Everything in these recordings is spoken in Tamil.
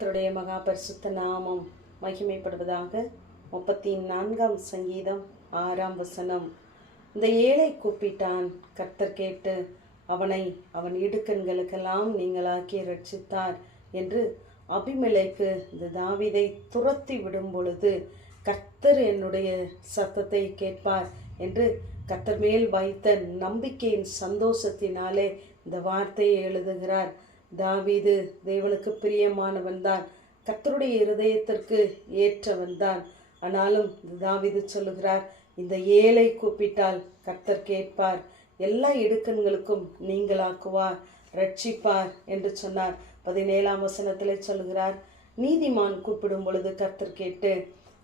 கர்த்தருடைய மகா பரிசுத்த நாமம் மகிமைப்படுவதாக முப்பத்தி நான்காம் சங்கீதம் ஆறாம் வசனம். இந்த ஏழை கூப்பிட்டான். கர்த்தர் கேட்டு அவனை அவன் இடுக்கண்களுக்கெல்லாம் நீங்களாக்கி ரட்சித்தார் என்று அபிமலைக்கு இந்த தாவீதை துரத்தி விடும் பொழுது கர்த்தர் என்னுடைய சத்தத்தை கேட்பார் என்று கர்த்தர் மேல் வைத்த நம்பிக்கையின் சந்தோஷத்தினாலே இந்த வார்த்தையை எழுதுகிறார். தாவீது தேவனுக்கு பிரியமானவன் தான் கத்தருடைய இருதயத்திற்கு ஏற்றவன் தான் ஆனாலும் தாவீது சொல்லுகிறார் இந்த ஏழை கூப்பிட்டால் கர்த்தர் கேட்பார். எல்லா இடுக்கண்களுக்கும் நீங்களாக்குவார் ரட்சிப்பார் என்று சொன்னார். பதினேழாம் வசனத்திலே சொல்லுகிறார் நீதிமான் கூப்பிடும் பொழுது கர்த்தர் கேட்டு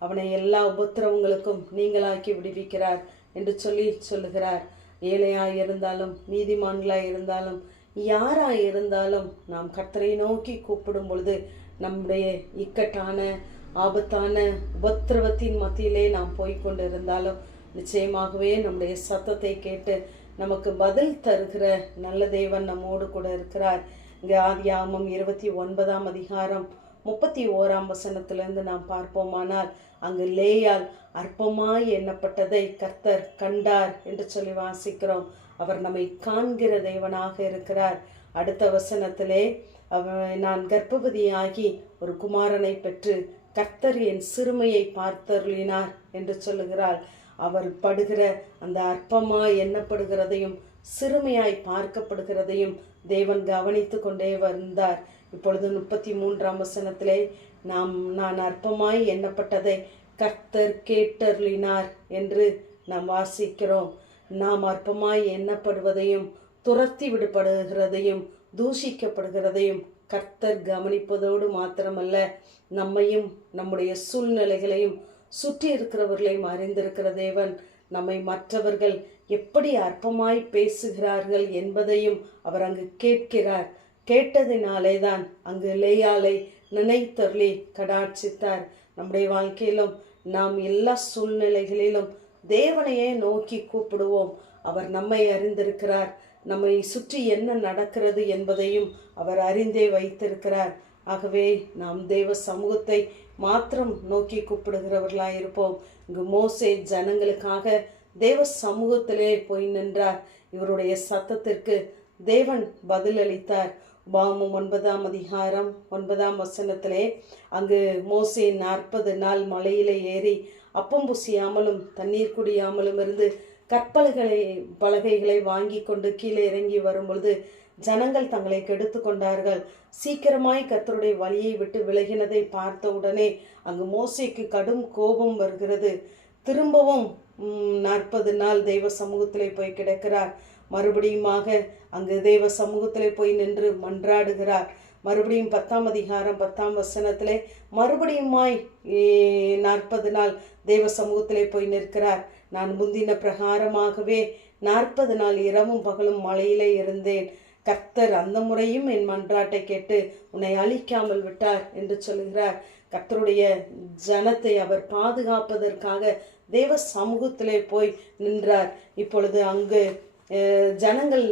அவனை எல்லா உபத்திரவங்களுக்கும் நீங்களாக்கி விடுவிக்கிறார் என்று சொல்லி சொல்லுகிறார். ஏழையாய் இருந்தாலும் நீதிமான்களாய் இருந்தாலும் யாராக இருந்தாலும் நாம் கர்த்தரை நோக்கி கூப்பிடும் பொழுது நம்முடைய இக்கட்டான ஆபத்தான உபத்திரவத்தின் மத்தியிலே நாம் போய்கொண்டு இருந்தாலும் நிச்சயமாகவே நம்முடைய சத்தத்தை கேட்டு நமக்கு பதில் தருகிற நல்ல தேவன் நம்மோடு கூட இருக்கிறார். இங்கே ஆதியாமம் இருபத்தி ஒன்பதாம் அதிகாரம் முப்பத்தி ஓராம் வசனத்திலிருந்து நாம் பார்ப்போமானால் அங்கு லேயால் அற்பமாய் எண்ணப்பட்டதை கர்த்தர் கண்டார் என்று சொல்லி வாசிக்கிறோம். அவர் நம்மை காண்கிற தேவனாக இருக்கிறார். அடுத்த வசனத்திலே அவ நான் கர்ப்பவதியாகி ஒரு குமாரனை பெற்று கர்த்தர் என் சிறுமையை பார்த்தருளினார் என்று சொல்லுகிறாள் அவர் படுகிற அந்த அற்பமாய் எண்ணப்படுகிறதையும் சிறுமையாய் பார்க்கப்படுகிறதையும் தேவன் கவனித்து கொண்டே வந்தார். இப்பொழுது முப்பத்தி மூன்றாம் வசனத்திலே நாம் நான் அற்பமாய் எண்ணப்பட்டதை கர்த்தர் கேட்டருளினார் என்று நாம் வாசிக்கிறோம். நாம் அற்பமாய் எண்ணப்படுவதையும் துரத்தி விடுபடுகிறதையும் தூஷிக்கப்படுகிறதையும் கர்த்தர் கவனிப்பதோடு மாத்திரமல்ல நம்மையும் நம்முடைய சூழ்நிலைகளையும் சுற்றி இருக்கிறவர்களையும் அறிந்திருக்கிற தேவன் நம்மை மற்றவர்கள் எப்படி அற்பமாய் பேசுகிறார்கள் என்பதையும் அவர் அங்கு கேட்கிறார். கேட்டதினாலே தான் அங்கு லேயாலை நினைத்தருளி கடாட்சித்தார். நம்முடைய வாழ்க்கையிலும் நாம் எல்லா சூழ்நிலைகளிலும் தேவனையே நோக்கி கூப்பிடுவோம். அவர் நம்மை அறிந்திருக்கிறார். நம்மை சுற்றி என்ன நடக்கிறது என்பதையும் அவர் அறிந்தே வைத்திருக்கிறார். ஆகவே நாம் தேவ சமூகத்தை மாத்திரம் நோக்கி கூப்பிடுகிறவர்களாக இருப்போம். இங்கு மோசே ஜனங்களுக்காக தேவ சமூகத்திலே போய் நின்றார். இவருடைய சத்தத்திற்கு தேவன் பதிலளித்தார். பாமம் ஒன்பதாம் அதிகாரம் ஒன்பதாம் வசனத்திலே அங்கு மோசே நாற்பது நாள் மலையிலே ஏறி அப்பம் புசியாமலும் தண்ணீர் குடியாமலும் இருந்து கற்பல்களை பலகைகளை வாங்கி கொண்டு கீழே இறங்கி வரும்பொழுது ஜனங்கள் தங்களை கெடுத்து கொண்டார்கள். சீக்கிரமாய் கத்தருடைய வழியை விட்டு விலகினதை பார்த்த உடனே அங்கு மோசைக்கு கடும் கோபம் வருகிறது. திரும்பவும் நாற்பது நாள் தெய்வ சமூகத்திலே போய் கிடக்கிறார். மறுபடியுமாக அங்கு தெய்வ சமூகத்திலே போய் நின்று மன்றாடுகிறார். மறுபடியும் பத்தாம் அதிகாரம் பத்தாம் வசனத்திலே மறுபடியுமாய் நாற்பது நாள் தெய்வ சமூகத்திலே போய் நிற்கிறார். நான் முந்தின பிரகாரமாகவே நாற்பது நாள் இரவும் பகலும் மலையிலே இருந்தேன். கர்த்தர் அந்த முறையும் என் மன்றாட்டை கேட்டு உன்னை அழிக்காமல் விட்டார் என்று சொல்லுகிறார் கர்த்தருடைய ஜனத்தை அவர் பாதுகாப்பதற்காக தேவ சமூகத்திலே போய் நின்றார். இப்பொழுது அங்கு ஜனங்கள்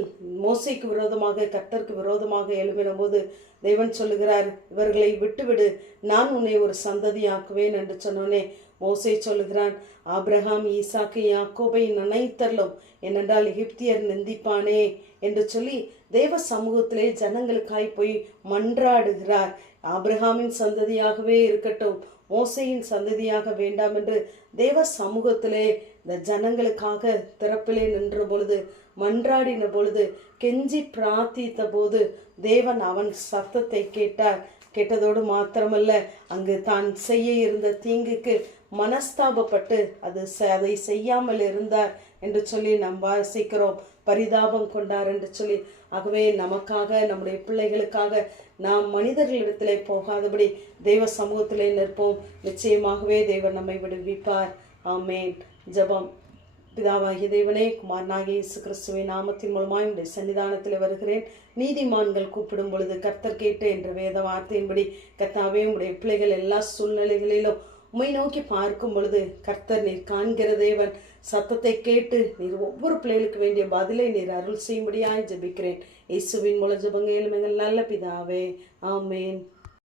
மோசைக்கு விரோதமாக கர்த்தருக்கு விரோதமாக எழுப்பின போது தேவன் சொல்லுகிறார் இவர்களை விட்டுவிடு நான் உன்னை ஒரு சந்ததியாக்குவேன் என்று சொன்னோனே மோசை சொல்லுகிறான் ஆப்ரஹாம் ஈசாக்கு யாக்கோபை நினைத்தரலும் ஏனென்றால் எகிப்தியர் நிந்திப்பானே என்று சொல்லி தேவ சமூகத்திலே ஜனங்களுக்காய் போய் மன்றாடுகிறார். ஆப்ரஹாமின் சந்ததியாகவே இருக்கட்டும் மோசையின் சந்ததியாக வேண்டாம் என்று தேவ சமூகத்திலே இந்த ஜனங்களுக்காக திறப்பிலே நின்ற பொழுது மன்றாடின பொழுது கெஞ்சி பிரார்த்தித்த போது தேவன் அவன் சத்தத்தை கேட்டார். கேட்டதோடு மாத்திரமல்ல அங்கு தான் செய்ய இருந்த தீங்குக்கு மனஸ்தாபப்பட்டு அது அதை செய்யாமல் இருந்தார். என்று சொல்லி நாம் வாசிக்கிறோம். பரிதாபம் கொண்டார் என்று சொல்லி. ஆகவே நமக்காக நம்முடைய பிள்ளைகளுக்காக நாம் மனிதர்களிடத்திலே போகாதபடி தெய்வ சமூகத்திலே நிற்போம். நிச்சயமாகவே தேவன் நம்மை விடுவிப்பார். ஆமேன். ஜபம். பிதாவாகிய தேவனே குமாரனாகிய இயேசு கிறிஸ்துவின் நாமத்தின் மூலமாய் உடைய சன்னிதானத்தில் வருகிறேன். நீதிமான்கள் கூப்பிடும் பொழுது கர்த்தர் கேட்டு என்ற வேத வார்த்தையின்படி கர்த்தாவே உடைய பிள்ளைகள் எல்லா சூழ்நிலைகளிலும் உம்மை நோக்கி பார்க்கும் பொழுது கர்த்தர் நீர் காண்கிற தேவன். சத்தத்தை கேட்டு நீர் ஒவ்வொரு பிள்ளைகளுக்கு வேண்டிய பதிலை நீர் அருள் செய்யும்படியாய் ஜெபிக்கிறேன். இயேசுவின் மூலம் ஜபங்க எங்கள் நல்ல பிதாவே. ஆமேன்.